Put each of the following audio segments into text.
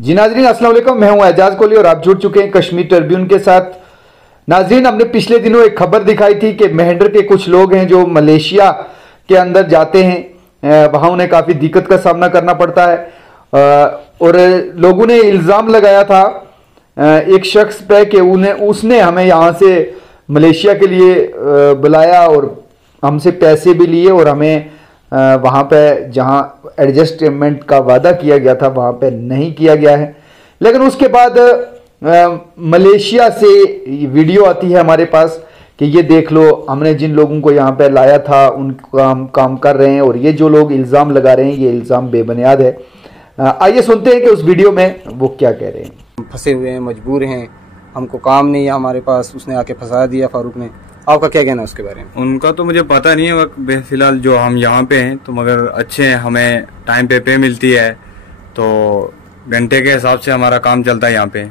जी नाजरीन, अस्सलाम वालेकुम। मैं हूं एजाज कोहली और आप जुड़ चुके हैं कश्मीर ट्रिब्यून के साथ। नाजरीन, हमने पिछले दिनों एक खबर दिखाई थी कि मेहंडर के कुछ लोग हैं जो मलेशिया के अंदर जाते हैं, वहां उन्हें काफ़ी दिक्कत का सामना करना पड़ता है। और लोगों ने इल्ज़ाम लगाया था एक शख्स पे कि उसने हमें यहाँ से मलेशिया के लिए बुलाया और हमसे पैसे भी लिए और हमें वहाँ पे जहाँ एडजस्टमेंट का वादा किया गया था वहाँ पे नहीं किया गया है। लेकिन उसके बाद मलेशिया से वीडियो आती है हमारे पास कि ये देख लो, हमने जिन लोगों को यहाँ पे लाया था उनका हम काम कर रहे हैं और ये जो लोग इल्ज़ाम लगा रहे हैं ये इल्ज़ाम बेबुनियाद है। आइए सुनते हैं कि उस वीडियो में वो क्या कह रहे हैं। फंसे हुए हैं, मजबूर हैं, हमको काम नहीं है हमारे पास, उसने आके फंसा दिया फारूक ने। आपका क्या कहना है उसके बारे में? उनका तो मुझे पता नहीं है फिलहाल, जो हम यहाँ पे हैं तो मगर अच्छे हैं, हमें टाइम पे मिलती है तो घंटे के हिसाब से हमारा काम चलता है यहाँ पे।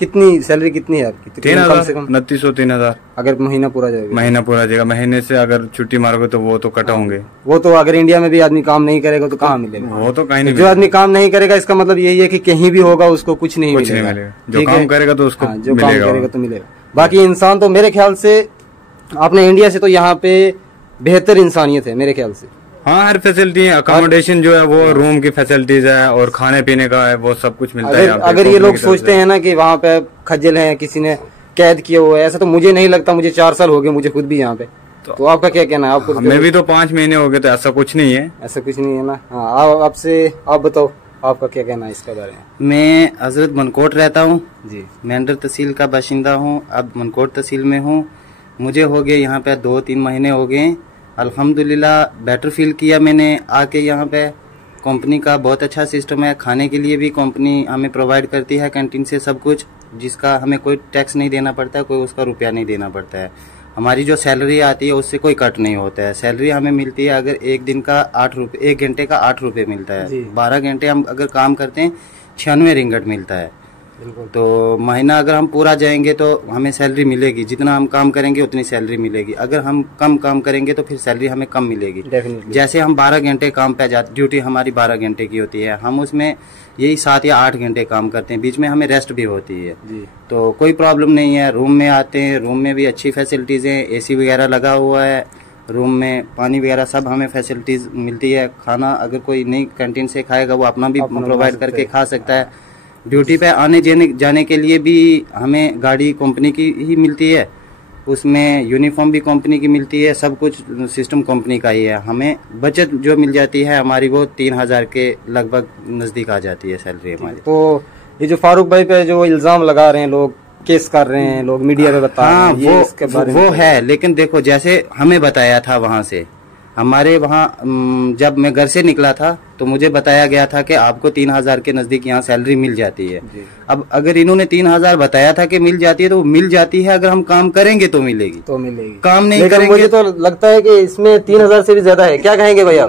कितनी सैलरी कितनी है आपकी? 3,000, 2900 3,000। अगर महीना पूरा जाएगा? महीना पूरा जाएगा। महीने से अगर छुट्टी मारोगे तो वो तो कट होंगे। वो तो अगर इंडिया में भी आदमी काम नहीं करेगा तो कहाँ मिलेगा? वो तो कहीं नहीं। जो आदमी काम नहीं करेगा इसका मतलब यही है कि कहीं भी होगा उसको कुछ नहीं मिलेगा। जो काम करेगा तो उसको जो काम करेगा तो मिलेगा। बाकी इंसान तो मेरे ख्याल से आपने इंडिया से तो यहाँ पे बेहतर इंसानियत है मेरे ख्याल से। हाँ, हर फैसिलिटी है, अकोमोडेशन जो है वो रूम की फैसिलिटीज है और खाने पीने का है, वो सब कुछ मिलता है यहाँ पे। अगर ये लोग सोचते हैं ना कि वहाँ पे खज्जल है, किसी ने कैद किया हुआ है, ऐसा तो मुझे नहीं लगता। मुझे 4 साल हो गए मुझे खुद भी यहाँ पे। तो आपका क्या कहना है? आपको? हमें भी तो 5 महीने हो गए, तो ऐसा कुछ नहीं है। ऐसा कुछ नहीं है ना। हाँ, आपसे आप बताओ, आपका क्या कहना है इसके बारे में? मैं हजरत मनकोट रहता हूँ जी। मेहंडर तहसील का बाशिंदा हूँ। अब मनकोट तहसील में हूँ। मुझे हो गए यहाँ पे 2-3 महीने हो गए। अल्हम्दुलिल्लाह बेटर फील किया मैंने आके यहाँ पे। कंपनी का बहुत अच्छा सिस्टम है, खाने के लिए भी कंपनी हमें प्रोवाइड करती है कैंटीन से सब कुछ, जिसका हमें कोई टैक्स नहीं देना पड़ता है, कोई उसका रुपया नहीं देना पड़ता है। हमारी जो सैलरी आती है उससे कोई कट नहीं होता है। सैलरी हमें मिलती है अगर एक दिन का 8 रुपये, 1 घंटे का 8 रुपये मिलता है। 12 घंटे हम अगर काम करते हैं 96 रिंगट मिलता है। तो महीना अगर हम पूरा जाएंगे तो हमें सैलरी मिलेगी, जितना हम काम करेंगे उतनी सैलरी मिलेगी। अगर हम कम काम करेंगे तो फिर सैलरी हमें कम मिलेगी। जैसे हम 12 घंटे काम पे जाते, ड्यूटी हमारी 12 घंटे की होती है, हम उसमें यही 7 या 8 घंटे काम करते हैं, बीच में हमें रेस्ट भी होती है। तो कोई प्रॉब्लम नहीं है। रूम में आते हैं, रूम में भी अच्छी फैसिलिटीज है, AC वगैरह लगा हुआ है रूम में, पानी वगैरह सब हमें फैसिलिटीज मिलती है। खाना अगर कोई नहीं कैंटीन से खाएगा वो अपना भी प्रोवाइड करके खा सकता है। ड्यूटी पे आने जाने के लिए भी हमें गाड़ी कंपनी की ही मिलती है, उसमें यूनिफॉर्म भी कंपनी की मिलती है, सब कुछ सिस्टम कंपनी का ही है। हमें बचत जो मिल जाती है हमारी वो 3,000 के लगभग नज़दीक आ जाती है सैलरी हमारी। तो ये जो फारूक भाई पे जो इल्ज़ाम लगा रहे हैं लोग, केस कर रहे हैं लोग, मीडिया में बता रहे हैं, वो है। लेकिन देखो, जैसे हमें बताया था वहाँ से, हमारे वहाँ जब मैं घर से निकला था तो मुझे बताया गया था कि आपको 3,000 के नजदीक यहाँ सैलरी मिल जाती है। अब अगर इन्होंने 3,000 बताया था कि मिल जाती है तो वो मिल जाती है। अगर हम काम करेंगे तो मिलेगी, तो मिलेगी। काम नहीं करेंगे। मुझे तो लगता है कि इसमें 3,000 से भी ज्यादा है। क्या कहेंगे भैया?